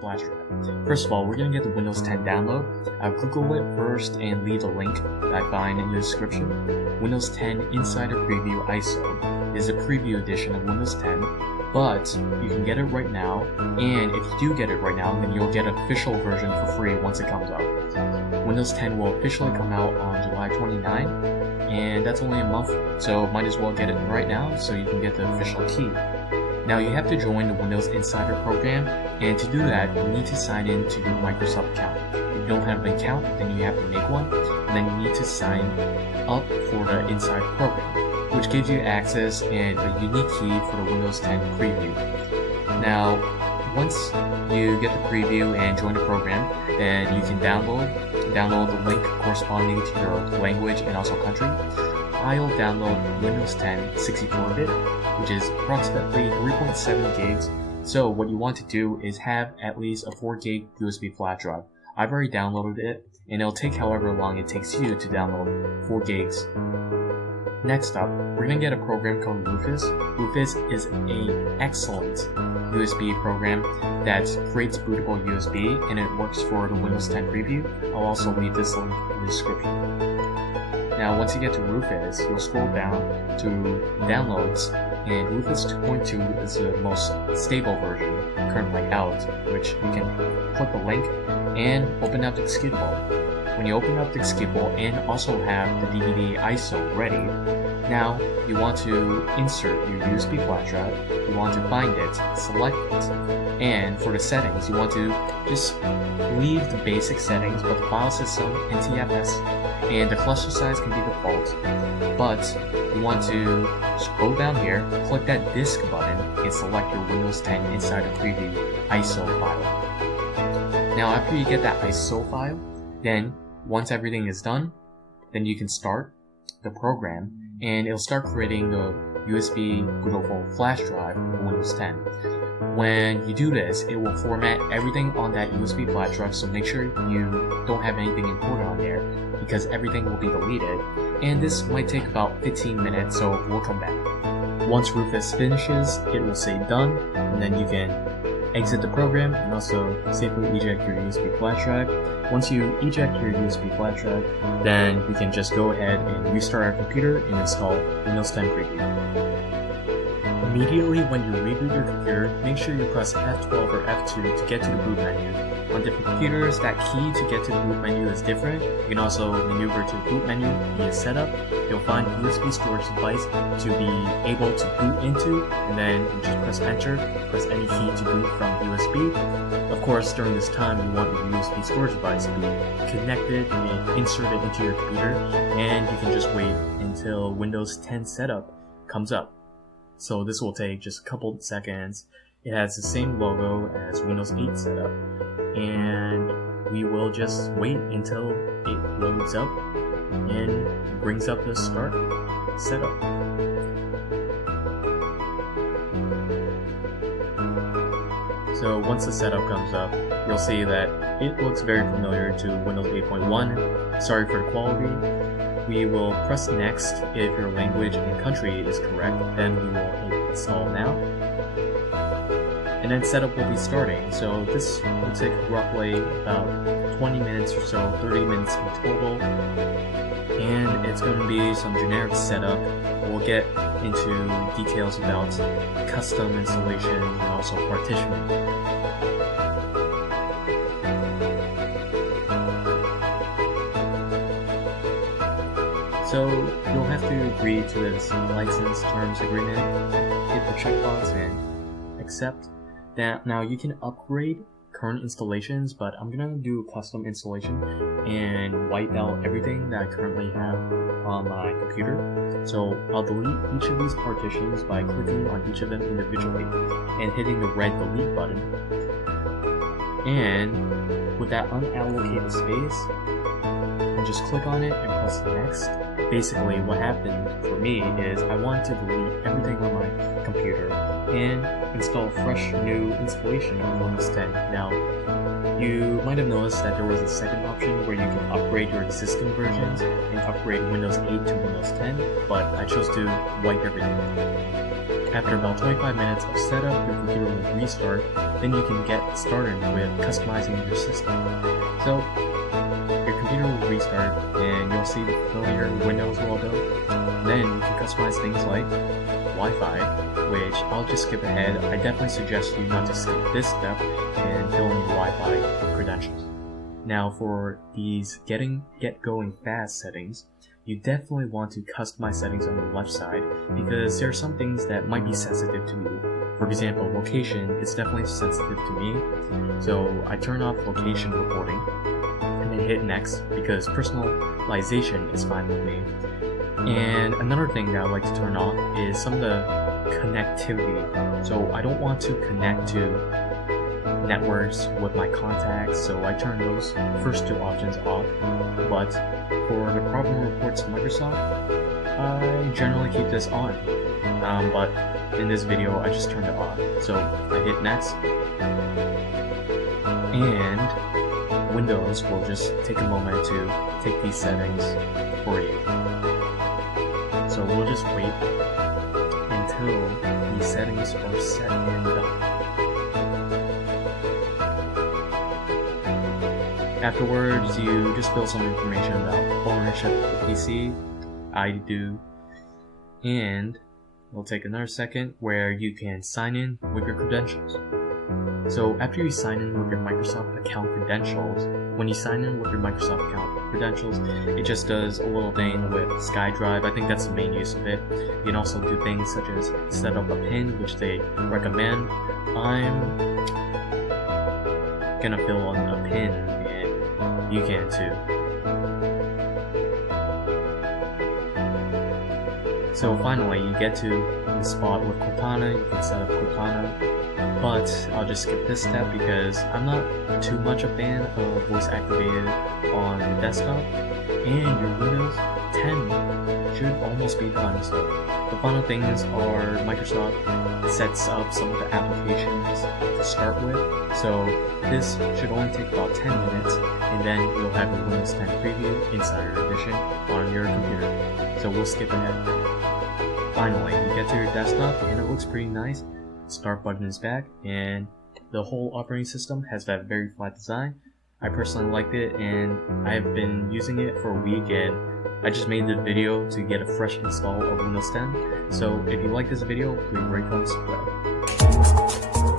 flash drive. First of all, we're going to get the Windows 10 download. I'll Google it first and leave the link that I find in the description. Windows 10 Insider Preview ISO is a preview edition of Windows 10, but you can get it right now, and if you do get it right now, then you'll get an official version for free once it comes out. Windows 10 will officially come out on July 29, and that's only a month, so might as well get it right now so you can get the official key. Now you have to join the Windows Insider program, and to do that, you need to sign in to your Microsoft account. If you don't have an account, then you have to make one, and then you need to sign up for the Insider program, which gives you access and a unique key for the Windows 10 preview. Now, once you get the preview and join the program, then you can download the link corresponding to your language and also country. I'll download Windows 10 64-bit, which is approximately 3.7 gigs. So what you want to do is have at least a 4 gig USB flash drive. I've already downloaded it, and it'll take however long it takes you to download 4 gigs. Next up, we're going to get a program called Rufus. Rufus is an excellent USB program that creates bootable USB, and it works for the Windows 10 preview. I'll also leave this link in the description. Now once you get to Rufus, you'll scroll down to Downloads, and Rufus 2.2 is the most stable version currently out, which you can click the link and open up the executable. When you open up the executable and also have the DVD ISO ready, now you want to insert your USB flash drive, you want to find it, select it, and for the settings, you want to just leave the basic settings, but the file system, NTFS, and the cluster size can be default, but you want to scroll down here, click that disk button, and select your Windows 10 Insider Preview ISO file. Now after you get that ISO file, then once everything is done, then you can start the program, and it'll start creating the USB bootable flash drive for Windows 10. When you do this, it will format everything on that USB flash drive, so make sure you don't have anything important on there, because everything will be deleted, and this might take about 15 minutes, so we'll come back. Once Rufus finishes, it will say done, and then you can exit the program and also safely eject your USB flash drive. Once you eject your USB flash drive, then you can just go ahead and restart our computer and install Windows 10 Preview. Immediately when you reboot your computer, make sure you press F12 or F2 to get to the boot menu. On different computers, that key to get to the boot menu is different. You can also maneuver to the boot menu via setup. You'll find a USB storage device to be able to boot into, and then you just press enter, press any key to boot from USB. Of course, during this time, you want your USB storage device to be connected and inserted into your computer, and you can just wait until Windows 10 setup comes up. So this will take just a couple seconds. It has the same logo as Windows 8 setup, and we will just wait until it loads up and brings up the start setup. So once the setup comes up, you'll see that it looks very familiar to Windows 8.1. Sorry for the quality. We will press next if your language and country is correct, then we will hit install now. And then setup will be starting, so this will take roughly about 20 minutes or so, 30 minutes in total. And it's going to be some generic setup. We'll get into details about custom installation and also partitioning. So you'll have to agree to this license terms agreement, hit the checkbox and accept. Now you can upgrade current installations, but I'm gonna do a custom installation and wipe out everything that I currently have on my computer. So I'll delete each of these partitions by clicking on each of them individually and hitting the red delete button. And with that unallocated space, I'll just click on it and press next. Basically what happened for me is I wanted to delete everything on my computer and install a fresh new installation of Windows 10. Now, you might have noticed that there was a second option where you can upgrade your existing versions and upgrade Windows 8 to Windows 10, but I chose to wipe everything. After about 25 minutes of setup, your computer will restart, then you can get started with customizing your system. So, your computer will restart and you'll see the familiar Windows logo. Then you can customize things like Wi-Fi, which I'll just skip ahead. I definitely suggest you not to skip this step and fill in your Wi-Fi credentials. Now for these get going fast settings, you definitely want to customize settings on the left side because there are some things that might be sensitive to you. For example, location is definitely sensitive to me, so I turn off location reporting and then hit next because personalization is fine with me. And another thing that I like to turn off is some of the connectivity. So I don't want to connect to networks with my contacts, so I turn those first two options off. But for the problem reports to Microsoft, I generally keep this on. But in this video, I just turned it off. So I hit next, and Windows will just take a moment to take these settings for you. So we'll just wait until these settings are set and done. Afterwards, you just fill some information about ownership of the PC. I do. And we'll take another second where you can sign in with your credentials. So after you sign in with your Microsoft account credentials, when you sign in with your Microsoft account credentials, it just does a little thing with SkyDrive. I think that's the main use of it. You can also do things such as set up a PIN, which they recommend. I'm gonna fill in a PIN, and you can too. So finally, you get to the spot with Cortana. You can set up Cortana. But I'll just skip this step because I'm not too much a fan of voice activated on the desktop, and your Windows 10 should almost be done. So the final things are Microsoft sets up some of the applications to start with. So this should only take about 10 minutes, and then you'll have a Windows 10 Preview Insider Edition on your computer. So we'll skip ahead. Finally, you get to your desktop and it looks pretty nice. Start button is back, and the whole operating system has that very flat design. I personally liked it, and I've been using it for a week, and I just made the video to get a fresh install of Windows 10. So if you like this video, please rate, comment, subscribe.